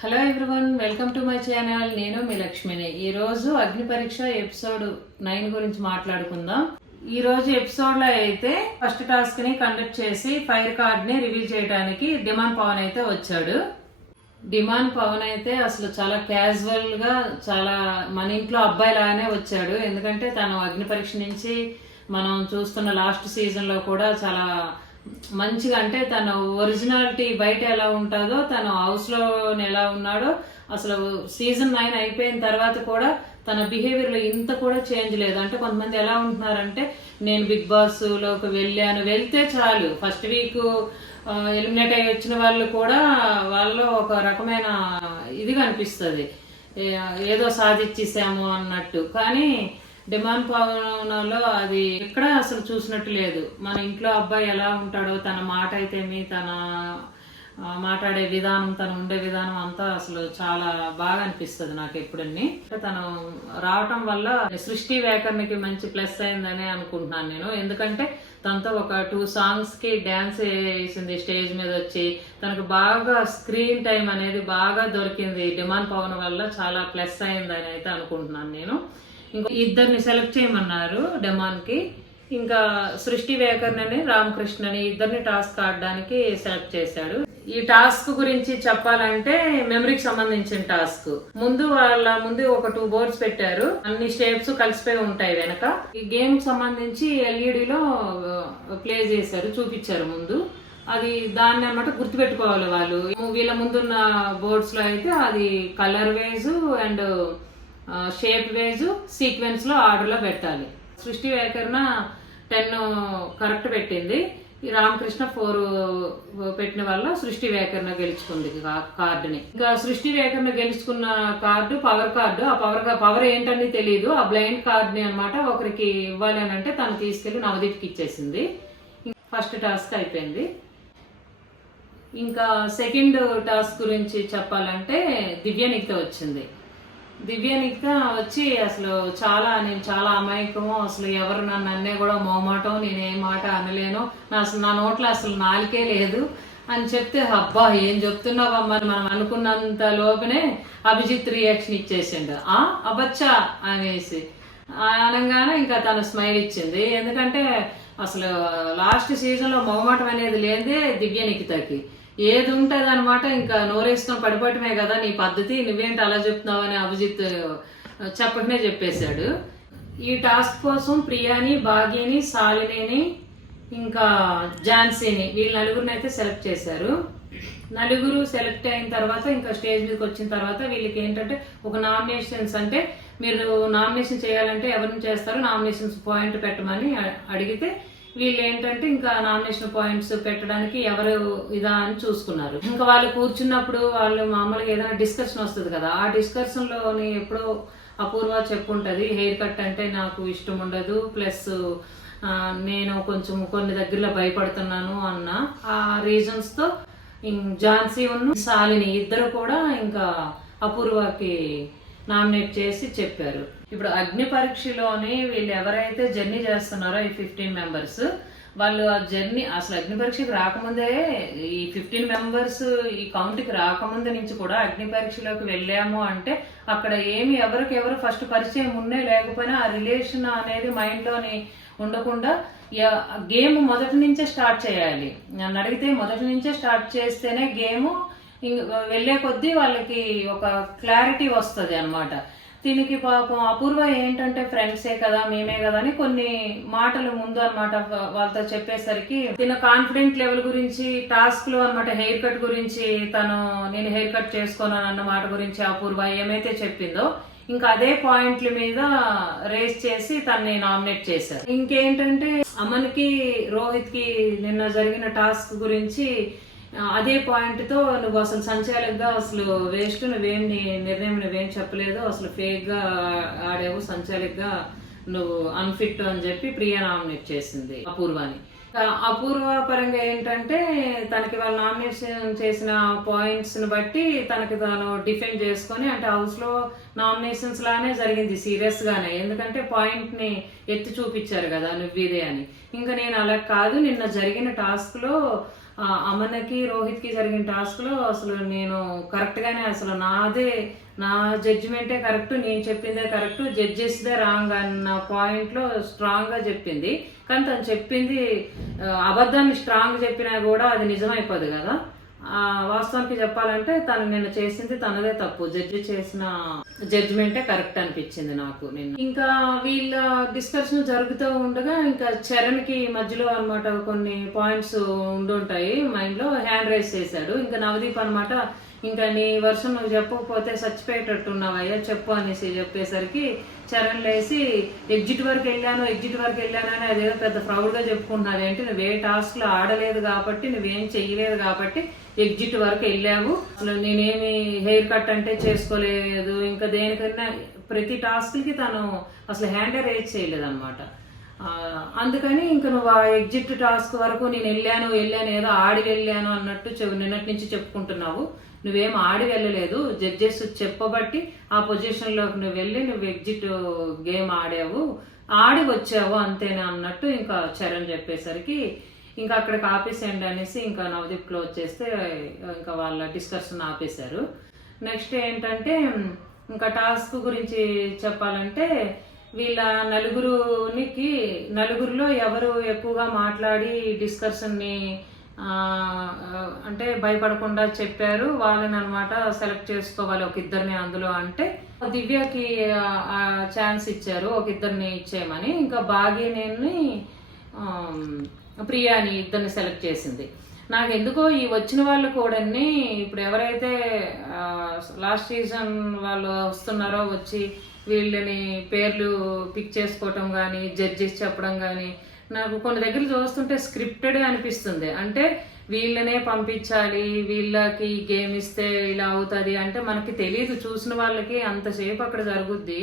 Hello everyone, welcome to my channel. నేను మీ లక్ష్మిని. ఈ రోజు అగ్ని పరీక్ష ఎపిసోడ్ 9 గురించి మాట్లాడుకుందాం. ఈ రోజు ఎపిసోడ్ లో అయితే ఫస్ట్ టాస్క్ ని కండక్ట్ చేసి ఫైర్ కార్డ్ ని రివీల్ చేయడానికి డిమాండ్ పవన్ అయితే వచ్చాడు. డిమాండ్ పవన్ అయితే అసలు చాలా క్యాజువల్ గా, చాలా మన ఇంట్లో అబ్బాయి లాగానే వచ్చాడు. ఎందుకంటే తను అగ్ని పరీక్ష నుంచి మనం చూస్తున్న లాస్ట్ సీజన్ లో కూడా చాలా మంచిగా, అంటే తన ఒరిజినాలిటీ బయట ఎలా ఉంటుందో తను హౌస్ లో ఎలా ఉన్నాడో, అసలు సీజన్ 9 అయిపోయిన తర్వాత కూడా తన బిహేవియర్ లో ఇంత కూడా చేంజ్ లేదు. అంటే కొంతమంది ఎలా ఉంటున్నారంటే, నేను బిగ్ బాస్ లోకి వెళ్తే చాలు ఫస్ట్ వీక్ ఎలిమినేట్ అయ్యి వచ్చిన వాళ్ళు కూడా వాళ్ళలో ఒక రకమైన ఇది కనిపిస్తుంది, ఏదో సాధించేసాము అన్నట్టు. కానీ డిమాండ్ పవన్లో అది ఎక్కడ అసలు చూసినట్టు లేదు. మన ఇంట్లో అబ్బాయి ఎలా ఉంటాడో, తన మాట అయితేమి, తన మాట్లాడే విధానం, తను ఉండే విధానం అంతా అసలు చాలా బాగా అనిపిస్తుంది నాకు ఎప్పుడన్నీ. తను రావటం వల్ల సృష్టి వ్యాకరణకి మంచి ప్లస్ అయిందని అనుకుంటున్నాను నేను. ఎందుకంటే తనతో ఒక 2 songs కి డాన్స్ వేసింది స్టేజ్ మీద వచ్చి. తనకు బాగా స్క్రీన్ టైం అనేది బాగా దొరికింది. డిమాండ్ పవన్ వల్ల చాలా ప్లస్ అయిందని అయితే అనుకుంటున్నాను నేను. ఇంకా ఇద్దరిని సెలెక్ట్ చేయమన్నారు డిమాండ్ కి. ఇంకా సృష్టి వ్యాకరణని, రామకృష్ణని ఇద్దరిని టాస్క్ ఆడడానికి సెలెక్ట్ చేశాడు. ఈ టాస్క్ గురించి చెప్పాలంటే మెమరీకి సంబంధించిన టాస్క్. వాళ్ళ ముందు ఒక 2 బోర్డ్స్ పెట్టారు. అన్ని షేప్స్ కలిసిపోయి ఉంటాయి వెనక. ఈ గేమ్ కి సంబంధించి ఎల్ఈడిలో ప్లే చేశారు, చూపించారు ముందు. అది దాన్ని అన్నమాట గుర్తుపెట్టుకోవాలి వాళ్ళు. వీళ్ళ ముందున్న బోర్డ్స్ లో అయితే అది colour wise and shape wise sequence లో ఆర్డర్ లో పెట్టాలి. సృష్టి వ్యాకరణ 10 కరెక్ట్ పెట్టింది. ఈ రామకృష్ణ 4 పెట్టిన వల్ల సృష్టి వ్యాకరణ గెలుచుకుంది కార్డుని. ఇంకా సృష్టి వ్యాకరణ గెలుచుకున్న కార్డు పవర్ కార్డు. ఆ పవర్ ఏంటని తెలియదు. ఆ బ్లైండ్ కార్డుని అనమాట ఒకరికి ఇవ్వాలి అని అంటే తను తీసుకెళ్లి నవదీప్కి ఇచ్చేసింది. ఫస్ట్ టాస్క్ అయిపోయింది. ఇంకా సెకండ్ టాస్క్ గురించి చెప్పాలంటే దివ్యనిక్త వచ్చింది. దివ్యనిక్త వచ్చి అసలు నేను చాలా అమాయకము, అసలు ఎవరు నన్ను అన్నే కూడా మోమాటం, నేను ఏ మాట అనలేను, నా నోట్లో అసలు నాలుకే లేదు అని చెప్తే, అబ్బా ఏం చెప్తున్నావమ్మా మనం అనుకున్నంత లోపునే అభిజిత్ రియాక్షన్ ఇచ్చేసిండు. అబచ్చా అనేసి అనగానే ఇంకా తను స్మైల్ ఇచ్చింది. ఎందుకంటే అసలు లాస్ట్ సీజన్ లో మోమాటం అనేది లేదే దివ్యనిక్తకి. ఏది ఉంటుంది అనమాట, ఇంకా నోరేసుకొని పడిపోవటమే కదా నీ పద్ధతి, నువ్వేంటి అలా చెప్తున్నావు అని అభిజిత్ చెప్పకనే చెప్పేశాడు. ఈ టాస్క్ కోసం ప్రియాని, భాగ్యని, శాలినిని, ఇంకా ఝాన్సీని, వీళ్ళ నలుగురిని అయితే సెలెక్ట్ చేశారు. నలుగురు సెలెక్ట్ అయిన తర్వాత ఇంకా స్టేజ్ మీదకి వచ్చిన తర్వాత వీళ్ళకి ఏంటంటే ఒక నామినేషన్స్, అంటే మీరు నామినేషన్ చేయాలంటే ఎవరిని చేస్తారు, నామినేషన్స్ పాయింట్ పెట్టమని అడిగితే వీళ్ళు ఏంటంటే ఇంకా నామినేషన్ పాయింట్స్ పెట్టడానికి ఎవరు ఇదా అని చూసుకున్నారు. ఇంకా వాళ్ళు కూర్చున్నప్పుడు వాళ్ళు మామూలుగా ఏదైనా డిస్కషన్ వస్తుంది కదా, ఆ డిస్కషన్ లోని ఎప్పుడో అపూర్వ చెప్పుంటది, హెయిర్ కట్ అంటే నాకు ఇష్టం ఉండదు, ప్లస్ నేను కొంచెం కొన్ని దగ్గరలో భయపడుతున్నాను అన్న ఆ రీజన్స్ తో ఝాన్సీ ఉన్న శాలిని ఇద్దరు కూడా ఇంకా అపూర్వకి నామినేట్ చేసి చెప్పారు. ఇప్పుడు అగ్ని పరీక్షలోని వీళ్ళు ఎవరైతే జర్నీ చేస్తున్నారో ఈ 15 మెంబర్స్, వాళ్ళు ఆ జర్నీ అసలు అగ్ని పరీక్షకి రాకముందే, ఈ 15 మెంబర్స్ ఈ కౌంట్కి రాకముందు నుంచి కూడా అగ్ని పరీక్షలోకి వెళ్ళాము అంటే అక్కడ ఎవరికెవరు ఫస్ట్ పరిచయం ఉన్నే లేకపోయినా ఆ రిలేషన్ అనేది మైండ్ లోని ఉండకుండా గేమ్ మొదటి నుంచే స్టార్ట్ చేయాలి. నన్ను అడిగితే మొదటి నుంచే స్టార్ట్ చేస్తేనే గేమ్ వెళ్లే కొద్దీ వాళ్ళకి ఒక క్లారిటీ వస్తుంది అనమాట. దీనికి పాపం అపూర్వ ఏంటంటే ఫ్రెండ్సే కదా, మేమే కదా అని కొన్ని మాటలు ముందు అనమాట వాళ్ళతో చెప్పేసరికి తిన కాన్ఫిడెంట్ లెవెల్ గురించి, టాస్క్ లో అనమాట హెయిర్ కట్ గురించి, నేను హెయిర్ కట్ చేసుకోను అన్న మాట గురించి అపూర్వ ఏమైతే చెప్పిందో ఇంకా అదే పాయింట్ల మీద రేస్ చేసి తనని నామినేట్ చేశారు. ఇంకేంటంటే అమన్కి, రోహిత్ కి నిన్న జరిగిన టాస్క్ గురించి అదే పాయింట్ తో నువ్వు అసలు సంచాలకుగా అసలు వేస్ట్, నువ్వేం చెప్పలేదు, అసలు ఫేక్ గా ఆడేవు, సంచాలకుగా నువ్వు అన్ఫిట్ అని చెప్పి ప్రియా నామినేట్ చేసింది అపూర్వాని. అపూర్వ పరంగా ఏంటంటే తనకి వాళ్ళు నామినేషన్ చేసిన పాయింట్స్ ని బట్టి తనకి తాను డిఫెండ్ చేసుకొని, అంటే హౌస్ లో నామినేషన్స్ లానే జరిగింది సీరియస్ గానే. ఎందుకంటే పాయింట్ ని ఎత్తి చూపించారు కదా నువ్వు ఇదే అని. ఇంకా నేను అలా కాదు, నిన్న జరిగిన టాస్క్ లో అమనకి రోహిత్కి జరిగిన టాస్క్లో అసలు నేను కరెక్ట్గానే అసలు నా జడ్జిమెంటే కరెక్ట్, నేను చెప్పిందే కరెక్ట్, జడ్జెస్దే రాంగ్ అన్న పాయింట్లో స్ట్రాంగ్గా చెప్పింది. కానీ తను చెప్పింది అబద్ధాన్ని స్ట్రాంగ్ చెప్పినా కూడా అది నిజమైపోదు కదా. వాస్తవానికి చెప్పాలంటే తను నిన్న చేసింది తనదే తప్పు, జడ్జి చేసిన జడ్జిమెంటే కరెక్ట్ అనిపించింది నాకు నిన్న. ఇంకా వీళ్ళ డిస్కషన్ జరుగుతూ ఉండగా ఇంకా చరణ్కి మధ్యలో అనమాట కొన్ని పాయింట్స్ ఉండుంటాయి మైండ్లో, హ్యాండ్ రైజ్ చేశాడు. ఇంకా నవదీప్ అనమాట ఇంకా నీ వర్షం నువ్వు చెప్పకపోతే చచ్చిపోయేటట్టున్నావయ్యా చెప్పు అనేసి చెప్పేసరికి చరణ్ లేసి ఎగ్జిట్ వరకు వెళ్ళాను అని అదేదో పెద్ద ప్రౌడ్గా చెప్పుకుంటున్నావు ఏంటి, నువ్వే టాస్క్లో ఆడలేదు కాబట్టి, నువ్వేం చెయ్యలేదు కాబట్టి ఎగ్జిట్ వరకు వెళ్ళావు, అసలు నేనేమి హెయిర్ కట్ అంటే చేసుకోలేదు, ఇంకా దేనికైనా ప్రతి టాస్క్కి తను అసలు హ్యాండే రేజ్ చేయలేదు అనమాట. అందుకని ఇంకా నువ్వు ఆ ఎగ్జిట్ టాస్క్ వరకు నేను వెళ్ళాను ఏదో ఆడి వెళ్ళాను అన్నట్టు నిన్నటి నుంచి చెప్పుకుంటున్నావు. నువ్వేం ఆడి వెళ్ళలేదు, జడ్జెస్ చెప్పబట్టి ఆ పొజిషన్లోకి నువ్వు వెళ్ళి నువ్వు ఎగ్జిట్ గేమ్ ఆడి వచ్చావు అంతేనా అన్నట్టు ఇంకా చరణ్ చెప్పేసరికి ఇంకా అక్కడికి ఆపేసేయండి అనేసి ఇంకా నవదీప్ క్లోజ్ చేస్తే ఇంకా వాళ్ళ డిస్కషన్ ఆపేశారు. నెక్స్ట్ ఏంటంటే ఇంకా టాస్క్ గురించి చెప్పాలంటే వీళ్ళ నలుగురిలో ఎవరు ఎక్కువగా మాట్లాడి డిస్కషన్ని అంటే భయపడకుండా చెప్పారు వాళ్ళని అనమాట సెలెక్ట్ చేసుకోవాలి ఒక ఇద్దరిని అందులో. అంటే దివ్యకి ఛాన్స్ ఇచ్చారు ఒక ఇద్దరిని ఇచ్చేయమని, ఇంకా భాగ్యనేని ప్రియాని ఇద్దరిని సెలెక్ట్ చేసింది. నాకు ఎందుకో ఈ వచ్చిన వాళ్ళు కూడా ఇప్పుడు ఎవరైతే లాస్ట్ సీజన్ వాళ్ళు వస్తున్నారో వచ్చి వీళ్ళని పేర్లు పిక్ చేసుకోవటం కానీ జడ్జెస్ చెప్పడం కానీ నాకు కొన్ని దగ్గర చూస్తుంటే స్క్రిప్టెడ్ అనిపిస్తుంది. అంటే వీళ్ళనే పంపించాలి, వీళ్ళకి గేమ్ ఇస్తే ఇలా అవుతుంది అంటే మనకి తెలియదు, చూసిన వాళ్ళకి అంతసేపు అక్కడ జరుగుద్ది.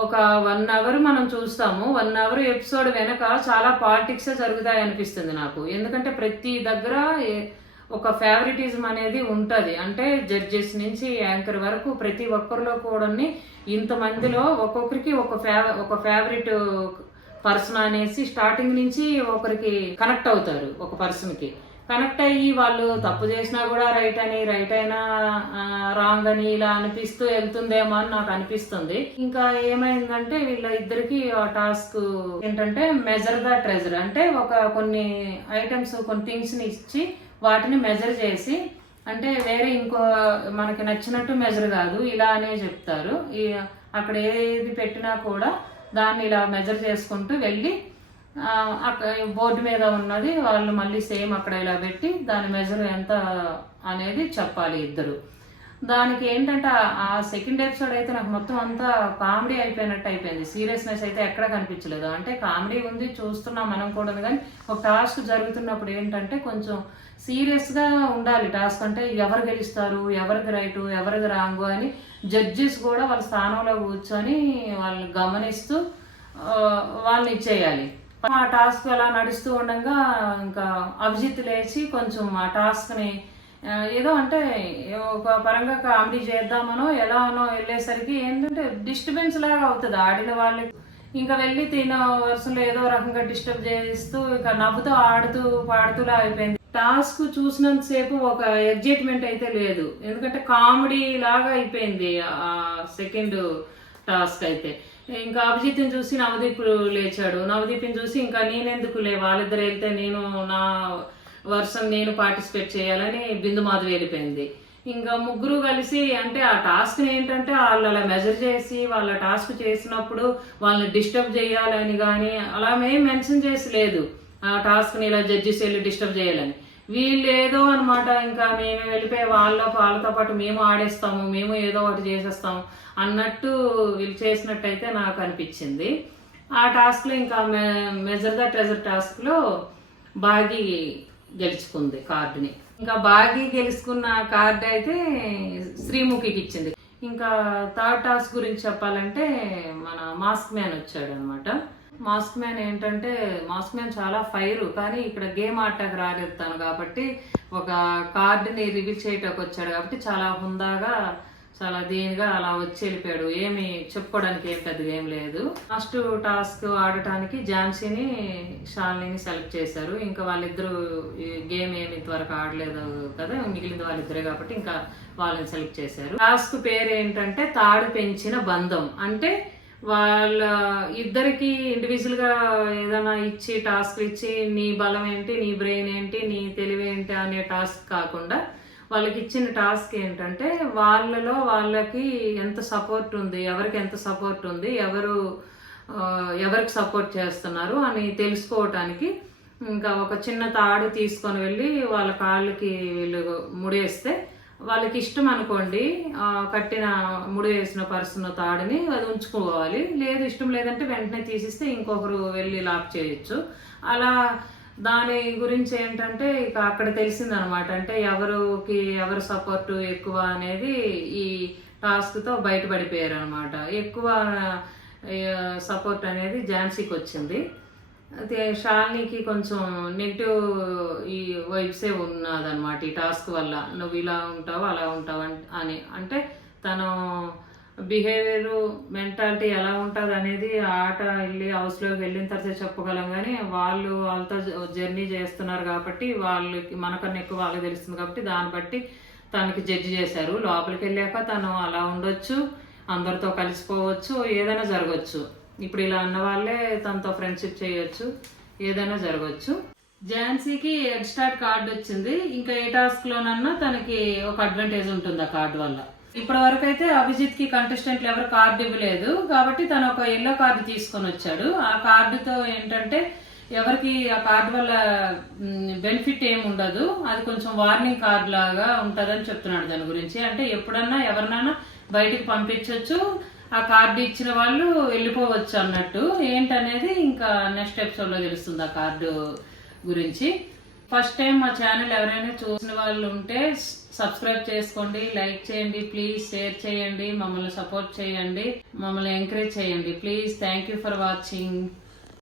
ఒక 1 hour మనం చూస్తాము, 1 hour ఎపిసోడ్ వెనక చాలా పాలిటిక్స్ జరుగుతాయి అనిపిస్తుంది నాకు. ఎందుకంటే ప్రతి దగ్గర ఒక ఫేవరెటిజం అనేది ఉంటుంది. అంటే జడ్జెస్ నుంచి యాంకర్ వరకు ప్రతి ఒక్కరిలో కూడా ఇంతమందిలో ఒక్కొక్కరికి ఒక ఫేవరెట్ పర్సన్ అనేసి స్టార్టింగ్ నుంచి ఒకరికి కనెక్ట్ అవుతారు. ఒక పర్సన్కి కనెక్ట్ అయ్యి వాళ్ళు తప్పు చేసినా కూడా రైట్ అయినా రాంగ్ అని ఇలా అనిపిస్తూ వెళ్తుందేమో అని నాకు అనిపిస్తుంది. ఇంకా ఏమైందంటే వీళ్ళ ఇద్దరికి ఆ టాస్క్ ఏంటంటే మెజర్ ద ట్రెజర్, అంటే కొన్ని ఐటమ్స్ కొన్ని థింగ్స్ ని ఇచ్చి వాటిని మెజర్ చేసి, అంటే వేరే ఇంకో మనకి నచ్చినట్టు మెజర్ కాదు ఇలా అనే చెప్తారు. అక్కడ ఏది పెట్టినా కూడా దాన్ని ఇలా మెజర్ చేసుకుంటూ వెళ్ళి బోర్డు మీద ఉన్నది వాళ్ళు మళ్ళీ సేమ్ అక్కడ ఇలా పెట్టి దాని మెజర్ ఎంత అనేది చెప్పాలి ఇద్దరు. దానికి ఏంటంటే ఆ సెకండ్ ఎపిసోడ్ అయితే నాకు మొత్తం అంతా కామెడీ అయిపోయినట్టు అయిపోయింది, సీరియస్నెస్ అయితే ఎక్కడ కనిపించలేదు. అంటే కామెడీ ఉంది చూస్తున్నాం మనం కూడా, కానీ ఒక టాస్క్ జరుగుతున్నప్పుడు ఏంటంటే కొంచెం సీరియస్గా ఉండాలి టాస్క్. అంటే ఎవరు గెలుస్తారు, ఎవరిది రైటు ఎవరిది రాంగు అని జడ్జెస్ కూడా వాళ్ళ స్థానంలో కూర్చొని వాళ్ళని గమనిస్తూ వాళ్ళని ఇచ్చేయాలి. ఆ టాస్క్ అలా నడుస్తూ ఉండగా ఇంకా అభిజిత్ లేచి కొంచెం ఆ టాస్క్ని ఏదో అంటే ఒక పరంగా కామెడీ చేద్దామనో ఎలానో వెళ్ళేసరికి ఏంటంటే డిస్టర్బెన్స్ లాగా అవుతుంది ఆడిన వాళ్ళకి. ఇంకా వెళ్ళి తిన వర్షంలో ఏదో రకంగా డిస్టర్బ్ చేస్తూ ఇంకా నవ్వుతూ ఆడుతూ పాడుతూలా అయిపోయింది. టాస్క్ చూసినంతసేపు ఒక ఎగ్జైట్మెంట్ అయితే లేదు, ఎందుకంటే కామెడీ లాగా అయిపోయింది ఆ సెకండ్ టాస్క్ అయితే. ఇంకా అభిజిత్ని చూసి నవదీప్ లేచాడు, నవదీప్ని చూసి ఇంకా నేనెందుకు వాళ్ళిద్దరు వెళ్తే నా వర్షం నేను పార్టిసిపేట్ చేయాలని బిందు మాధవి వెళ్ళిపోయింది. ఇంకా ముగ్గురు కలిసి అంటే ఆ టాస్క్ని ఏంటంటే వాళ్ళు అలా మెజర్ చేసి వాళ్ళ టాస్క్ చేసినప్పుడు వాళ్ళని డిస్టర్బ్ చేయాలని కానీ అలా మేము మెన్షన్ చేసి లేదు ఆ టాస్క్ని ఇలా జడ్జెస్ వెళ్ళి డిస్టర్బ్ చేయాలని. వీళ్ళు ఏదో అనమాట ఇంకా మేము వెళ్ళిపోయి వాళ్ళతో పాటు మేము ఆడేస్తాము, మేము ఏదో ఒకటి చేసేస్తాము అన్నట్టు వీళ్ళు చేసినట్టయితే నాకు అనిపించింది. ఆ టాస్క్లో ఇంకా మెజర్ ద ట్రెజర్ టాస్క్లో బాగి గెలుచుకుంది కార్డుని. ఇంకా బాగి గెలుచుకున్న కార్డు అయితే శ్రీముఖికి ఇచ్చింది. ఇంకా థర్డ్ టాస్క్ గురించి చెప్పాలంటే మన మాస్క్ మ్యాన్ వచ్చాడు అనమాట. మాస్క్ మ్యాన్ ఏంటంటే మాస్క్ మ్యాన్ చాలా ఫైర్, కానీ ఇక్కడ గేమ్ ఆడటానికి రాలేదు తను కాబట్టి ఒక కార్డుని రివీల్ చేయటానికి వచ్చాడు కాబట్టి చాలా హుందాగా చాలా దీనిగా అలా వచ్చి వెళ్ళిపోయాడు. ఏమి చెప్పుకోవడానికి ఏం పెద్దగా ఏం లేదు. ఫస్ట్ టాస్క్ ఆడటానికి ఝాన్సీని శాలినిని సెలెక్ట్ చేశారు. ఇంకా వాళ్ళిద్దరూ గేమ్ ఏమి ఇంతవరకు ఆడలేదు కదా, మిగిలింది వాళ్ళిద్దరే కాబట్టి ఇంకా వాళ్ళని సెలెక్ట్ చేశారు. టాస్క్ పేరు ఏంటంటే తాడు పెంచిన బంధం. అంటే వాళ్ళ ఇద్దరికి ఇండివిజువల్ గా ఏదైనా ఇచ్చి టాస్క్ ఇచ్చి నీ బలం ఏంటి, నీ బ్రెయిన్ ఏంటి, నీ తెలివి ఏంటి అనే టాస్క్ కాకుండా వాళ్ళకి ఇచ్చిన టాస్క్ ఏంటంటే వాళ్ళలో వాళ్ళకి ఎంత సపోర్ట్ ఉంది, ఎవరికి ఎంత సపోర్ట్ ఉంది, ఎవరికి సపోర్ట్ చేస్తున్నారు అని తెలుసుకోవటానికి ఇంకా ఒక చిన్న తాడు తీసుకొని వెళ్ళి వాళ్ళ కాళ్ళకి వీళ్ళు ముడేస్తే వాళ్ళకి ఇష్టం అనుకోండి కట్టిన ముడి వేసిన పర్సన్ తాడిని అది ఉంచుకోవాలి, లేదు ఇష్టం లేదంటే వెంటనే తీసిస్తే ఇంకొకరు వెళ్ళి లాక్ చేయొచ్చు. అలా దాని గురించి ఏంటంటే ఇక అక్కడ తెలిసిందనమాట. అంటే ఎవరు సపోర్ట్ ఎక్కువ అనేది ఈ టాస్క్తో బయటపడిపోయారు అనమాట. ఎక్కువ సపోర్ట్ అనేది ఝాన్సీకి వచ్చింది. అయితే శాలినికి కొంచెం నెగిటివ్ ఈ వైబ్సే ఉన్నదన్నమాట ఈ టాస్క్ వల్ల. నువ్వు ఇలా ఉంటావు అలా ఉంటావు అని, అంటే తను బిహేవియర్ మెంటాలిటీ ఎలా ఉంటుంది అనేది ఆట వెళ్ళి హౌస్లోకి వెళ్ళిన తర్వాత చెప్పగలం. కానీ వాళ్ళతో జర్నీ చేస్తున్నారు కాబట్టి వాళ్ళకి మనకన్నా ఎక్కువ వాళ్ళకి తెలుస్తుంది కాబట్టి దాన్ని బట్టి తనకి జడ్జి చేశారు. లోపలికి వెళ్ళాక తను అలా ఉండొచ్చు, అందరితో కలిసిపోవచ్చు, ఏదైనా జరగచ్చు. ఇప్పుడు ఇలా అన్న వాళ్ళే తనతో ఫ్రెండ్షిప్ చేయొచ్చు, ఏదైనా జరగచ్చు. ఝాన్సీకి హెడ్ స్టార్ట్ కార్డు వచ్చింది. ఇంకా ఏ టాస్క్ లోనన్నా తనకి ఒక అడ్వాంటేజ్ ఉంటుంది ఆ కార్డు వల్ల. ఇప్పటి వరకు అయితే అభిజిత్ కి కంటెస్టెంట్లు ఎవరు కార్డు ఇవ్వలేదు కాబట్టి తను ఒక ఎల్లో కార్డు తీసుకొని వచ్చాడు. ఆ కార్డుతో ఏంటంటే ఎవరికి ఆ కార్డు వల్ల బెనిఫిట్ ఏమి ఉండదు, అది కొంచెం వార్నింగ్ కార్డు లాగా ఉంటుందని చెప్తున్నాడు దాని గురించి. అంటే ఎప్పుడన్నా ఎవరినైనా బయటికి పంపించవచ్చు, ఆ కార్డు ఇచ్చిన వాళ్ళు వెళ్ళిపోవచ్చు అన్నట్టు. ఏంటనేది ఇంకా నెక్స్ట్ ఎపిసోడ్లో తెలుస్తుంది ఆ కార్డు గురించి. ఫస్ట్ టైం మా ఛానల్ ఎవరైనా చూసిన వాళ్ళు ఉంటే సబ్స్క్రైబ్ చేసుకోండి, లైక్ చేయండి, ప్లీజ్ షేర్ చేయండి, మమ్మల్ని సపోర్ట్ చేయండి, మమ్మల్ని ఎంకరేజ్ చేయండి please. Thank you for watching.